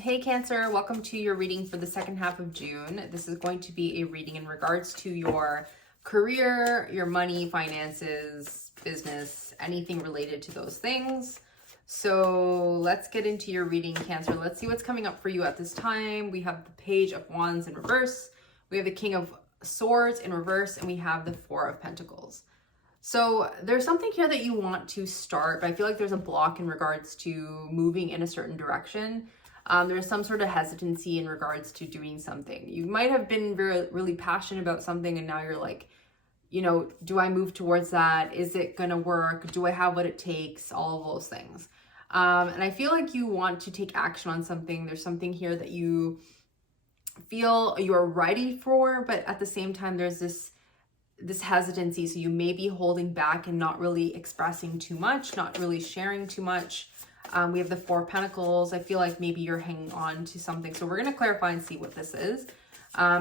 Hey Cancer, welcome to your reading for the second half of June. This is going to be a reading in regards to your career, your money, finances, business, anything related to those things. So let's get into your reading, Cancer. Let's see what's coming up for you at this time. We have the Page of Wands in reverse, we have the King of Swords in reverse, and we have the Four of Pentacles. So there's something here that you want to start, but I feel like there's a block in regards to moving in a certain direction. There's some sort of hesitancy in regards to doing something. You might have been really passionate about something and now you're like, you know, do I move towards that? Is it going to work? Do I have what it takes? All of those things. And I feel like you want to take action on something. There's something here that you feel you're ready for, but at the same time, there's this hesitancy. So you may be holding back and not really expressing too much, not really sharing too much. We have the Four of Pentacles. I feel like maybe you're hanging on to something. So we're going to clarify and see what this is.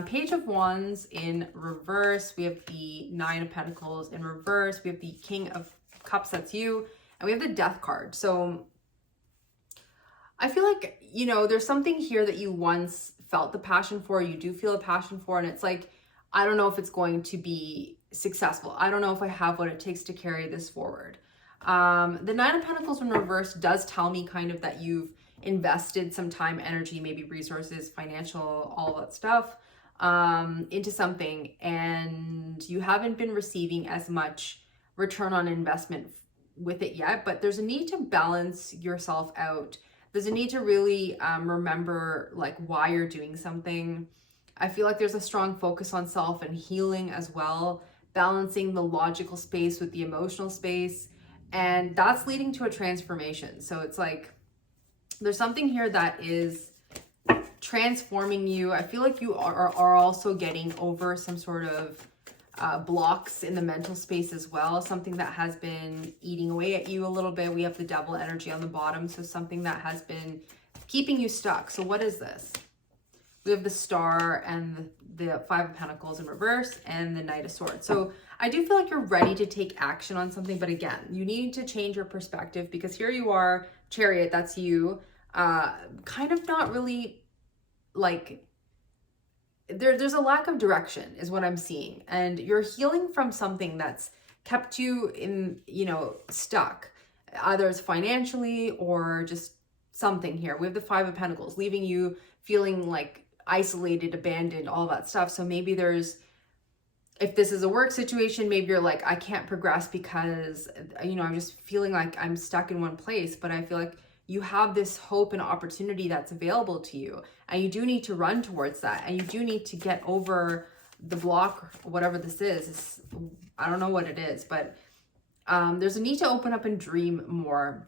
Page of Wands in reverse. We have the Nine of Pentacles in reverse. We have the King of Cups, that's you. And we have the Death card. So I feel like, you know, there's something here that you once felt the passion for. You do feel a passion for. And it's like, I don't know if it's going to be successful. I don't know if I have what it takes to carry this forward. The Nine of Pentacles in reverse does tell me kind of that you've invested some time, energy, maybe resources, financial, all that stuff, into something, and you haven't been receiving as much return on investment with it yet, but there's a need to balance yourself out. There's a need to really remember like why you're doing something. I feel like there's a strong focus on self and healing as well, balancing the logical space with the emotional space. And that's leading to a transformation. So it's like, there's something here that is transforming you. I feel like you are also getting over some sort of blocks in the mental space as well. Something that has been eating away at you a little bit. We have the Devil energy on the bottom. So something that has been keeping you stuck. So what is this? We have the Star and the Five of Pentacles in reverse and the Knight of Swords. So I do feel like you're ready to take action on something. But again, you need to change your perspective because here you are, Chariot, that's you, kind of not really like, there's a lack of direction is what I'm seeing. And you're healing from something that's kept you in, you know, stuck. Either it's financially or just something here. We have the Five of Pentacles, leaving you feeling like isolated, abandoned, all that stuff. So maybe if this is a work situation, maybe you're like, I can't progress because, you know, I'm just feeling like I'm stuck in one place. But I feel like you have this hope and opportunity that's available to you. And you do need to run towards that. And you do need to get over the block, whatever this is. I don't know what it is, but there's a need to open up and dream more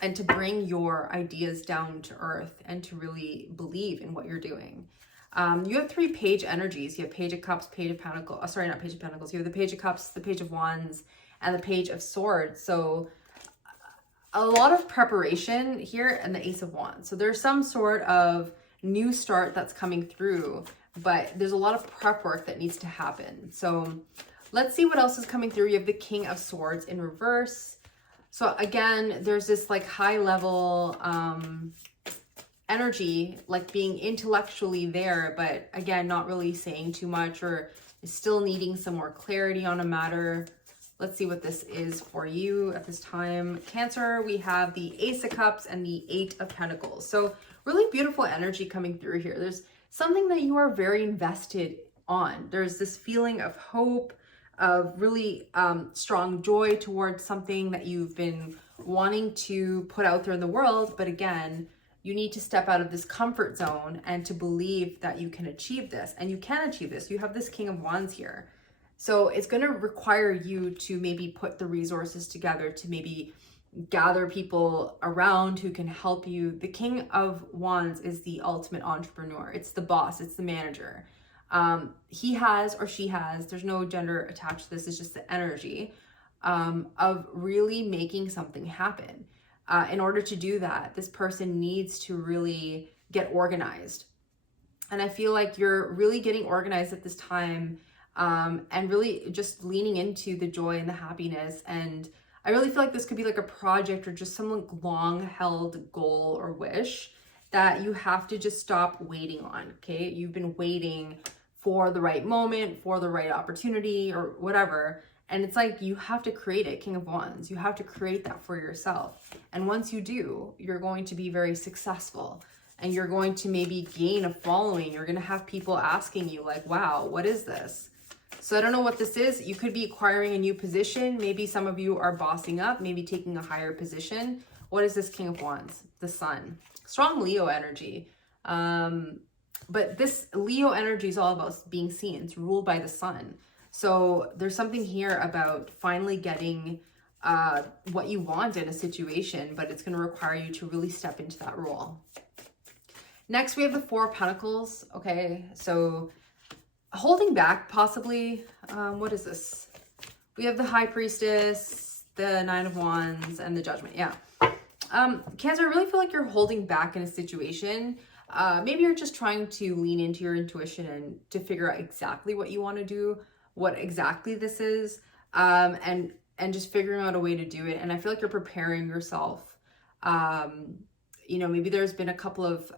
and to bring your ideas down to earth and to really believe in what you're doing. You have three page energies. You have Page of Cups, Page of Pentacles. Sorry, not Page of Pentacles. You have the Page of Cups, the Page of Wands, and the Page of Swords. So a lot of preparation here, and the Ace of Wands. So there's some sort of new start that's coming through, but there's a lot of prep work that needs to happen. So let's see what else is coming through. You have the King of Swords in reverse. So again, there's this like high level energy, like being intellectually there, but again, not really saying too much or still needing some more clarity on a matter. Let's see what this is for you at this time. Cancer, we have the Ace of Cups and the Eight of Pentacles. So really beautiful energy coming through here. There's something that you are very invested on. There's this feeling of hope, of really strong joy towards something that you've been wanting to put out there in the world. But again, you need to step out of this comfort zone and to believe that you can achieve this. And you can achieve this. You have this King of Wands here. So it's going to require you to maybe put the resources together to maybe gather people around who can help you. The King of Wands is the ultimate entrepreneur. It's the boss. It's the manager. He has or she has, there's no gender attached to this, it's just the energy of really making something happen. In order to do that, this person needs to really get organized. And I feel like you're really getting organized at this time, and really just leaning into the joy and the happiness. And I really feel like this could be like a project or just some like long held goal or wish. that you have to just stop waiting on, okay? You've been waiting for the right moment, for the right opportunity or whatever. And it's like, you have to create it, King of Wands. You have to create that for yourself. And once you do, you're going to be very successful and you're going to maybe gain a following. You're going to have people asking you like, wow, what is this? So I don't know what this is. You could be acquiring a new position. Maybe some of you are bossing up, maybe taking a higher position. What is this King of Wands? The Sun. Strong Leo energy. But this Leo energy is all about being seen. It's ruled by the Sun. So there's something here about finally getting what you want in a situation, but it's going to require you to really step into that role. Next, we have the Four of Pentacles. Okay, so holding back, possibly. What is this? We have the High Priestess, the Nine of Wands, and the Judgment. Yeah. Cancer, I really feel like you're holding back in a situation. Maybe you're just trying to lean into your intuition and to figure out exactly what you want to do, what exactly this is, and just figuring out a way to do it. And I feel like you're preparing yourself. You know, maybe there's been a couple of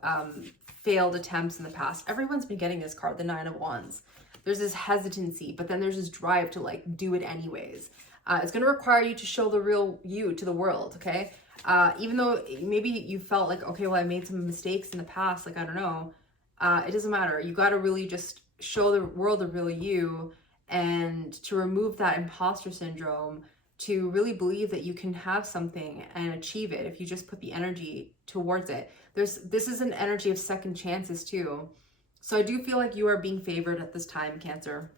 failed attempts in the past. Everyone's been getting this card, the Nine of Wands. There's this hesitancy, but then there's this drive to like do it anyways. It's going to require you to show the real you to the world, okay? Even though maybe you felt like, okay, well, I made some mistakes in the past, like, I don't know. It doesn't matter. You got to really just show the world the real you, and to remove that imposter syndrome, to really believe that you can have something and achieve it if you just put the energy towards it. This is an energy of second chances too. So I do feel like you are being favored at this time, Cancer.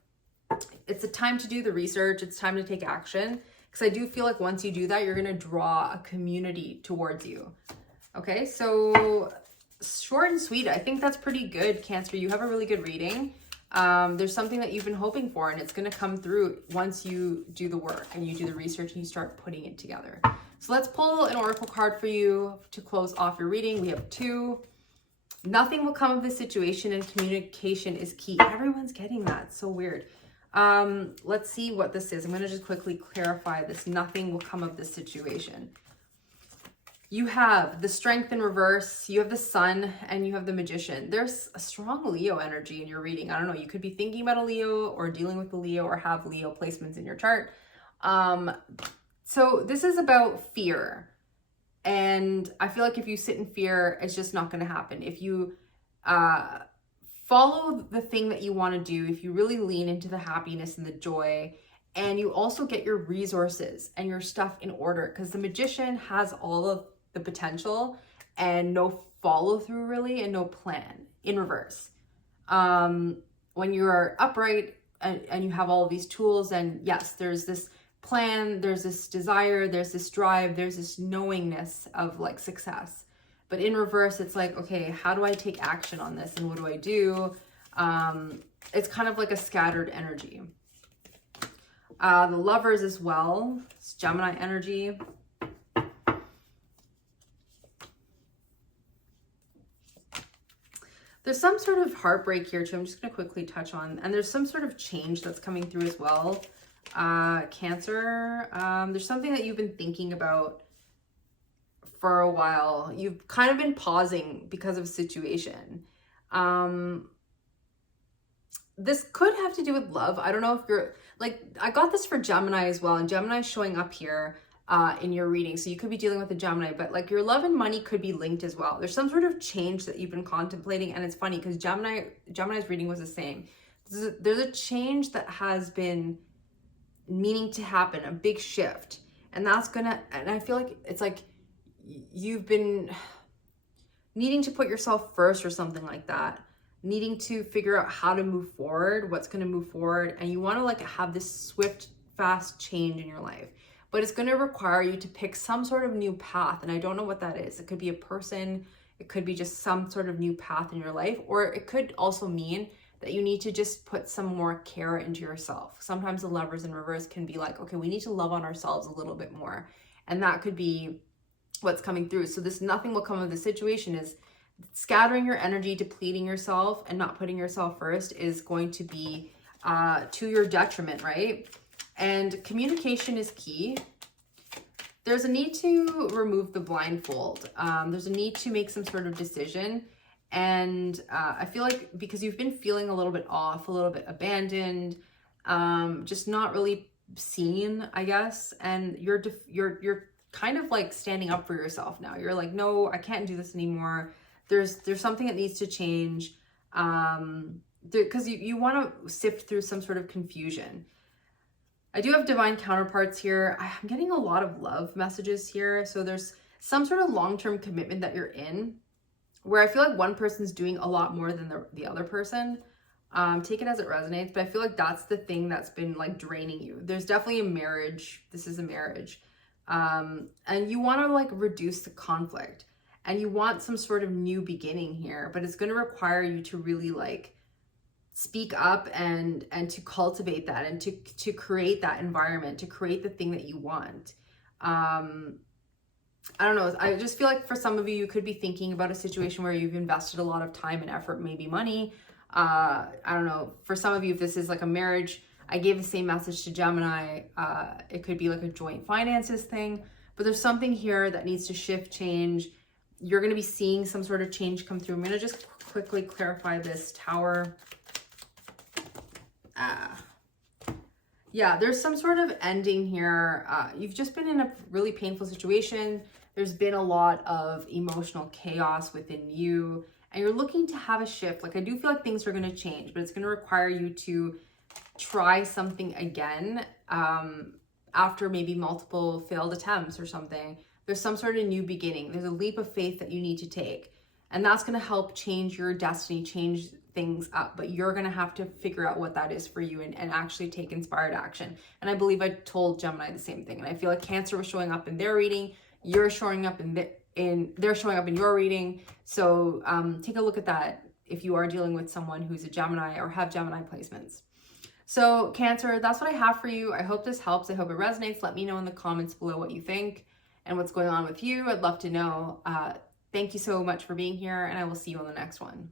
It's a time to do the research. It's time to take action. Because I do feel like once you do that, you're going to draw a community towards you. Okay, so short and sweet. I think that's pretty good, Cancer. You have a really good reading. There's something that you've been hoping for, and it's going to come through once you do the work and you do the research and you start putting it together. So let's pull an oracle card for you to close off your reading. We have two. Nothing will come of this situation, and communication is key. Everyone's getting that. It's so weird. Let's see what this is. I'm going to just quickly clarify this. Nothing will come of this situation. You have the Strength in reverse, you have the Sun, and you have the Magician. There's a strong Leo energy in your reading. I don't know, you could be thinking about a Leo or dealing with a Leo or have Leo placements in your chart. So this is about fear. And I feel like if you sit in fear, it's just not going to happen. If you follow the thing that you want to do, if you really lean into the happiness and the joy, and you also get your resources and your stuff in order, because the Magician has all of the potential and no follow through really, and no plan in reverse. When you are upright and you have all of these tools, and yes, there's this plan, there's this desire, there's this drive, there's this knowingness of like success. But in reverse, it's like, okay, how do I take action on this, and what do I do? It's kind of like a scattered energy. The Lovers as well, it's Gemini energy. There's some sort of heartbreak here too. I'm just going to quickly touch on, and there's some sort of change that's coming through as well. Cancer, there's something that you've been thinking about for a while. You've kind of been pausing because of a situation. This could have to do with love. I don't know if you're like, I got this for Gemini as well, and Gemini is showing up here in your reading. So you could be dealing with a Gemini, but like your love and money could be linked as well. There's some sort of change that you've been contemplating, and it's funny because Gemini's reading was the same. There's a change that has been meaning to happen, a big shift, and that's gonna, and I feel like it's like you've been needing to put yourself first or something like that, needing to figure out how to move forward, what's going to move forward, and you want to like have this swift, fast change in your life, but it's going to require you to pick some sort of new path, and I don't know what that is. It could be a person, it could be just some sort of new path in your life, or it could also mean that you need to just put some more care into yourself. Sometimes the Lovers in reverse can be like, okay, we need to love on ourselves a little bit more, and that could be what's coming through. So this nothing will come of the situation is scattering your energy, depleting yourself, and not putting yourself first is going to be to your detriment, right? And communication is key. there's a need to remove the blindfold. There's a need to make some sort of decision. And I feel like because you've been feeling a little bit off, a little bit abandoned, just not really seen, I guess. And you're kind of like standing up for yourself now. You're like, no, I can't do this anymore. There's something that needs to change. Because you want to sift through some sort of confusion. I do have divine counterparts here. I'm getting a lot of love messages here. So there's some sort of long-term commitment that you're in where I feel like one person's doing a lot more than the other person. Take it as it resonates, but I feel like that's the thing that's been like draining you. There's definitely a marriage. This is a marriage. And you want to like reduce the conflict and you want some sort of new beginning here, but it's going to require you to really like speak up and to cultivate that and to create that environment, to create the thing that you want. I don't know. I just feel like for some of you, you could be thinking about a situation where you've invested a lot of time and effort, maybe money. I don't know. For some of you, if this is like a marriage, I gave the same message to Gemini. It could be like a joint finances thing, but there's something here that needs to shift, change. You're going to be seeing some sort of change come through. I'm going to just quickly clarify this Tower. Yeah, there's some sort of ending here. You've just been in a really painful situation. There's been a lot of emotional chaos within you, and you're looking to have a shift. Like, I do feel like things are going to change, but it's going to require you to try something again after maybe multiple failed attempts or something. There's some sort of new beginning. There's a leap of faith that you need to take, and that's going to help change your destiny, change things up, but you're going to have to figure out what that is for you and actually take inspired action. And I believe I told Gemini the same thing. And I feel like Cancer was showing up in their reading. You're showing up they're showing up in your reading. So take a look at that if you are dealing with someone who's a Gemini or have Gemini placements. So Cancer, that's what I have for you. I hope this helps. I hope it resonates. Let me know in the comments below what you think and what's going on with you. I'd love to know. Thank you so much for being here, and I will see you on the next one.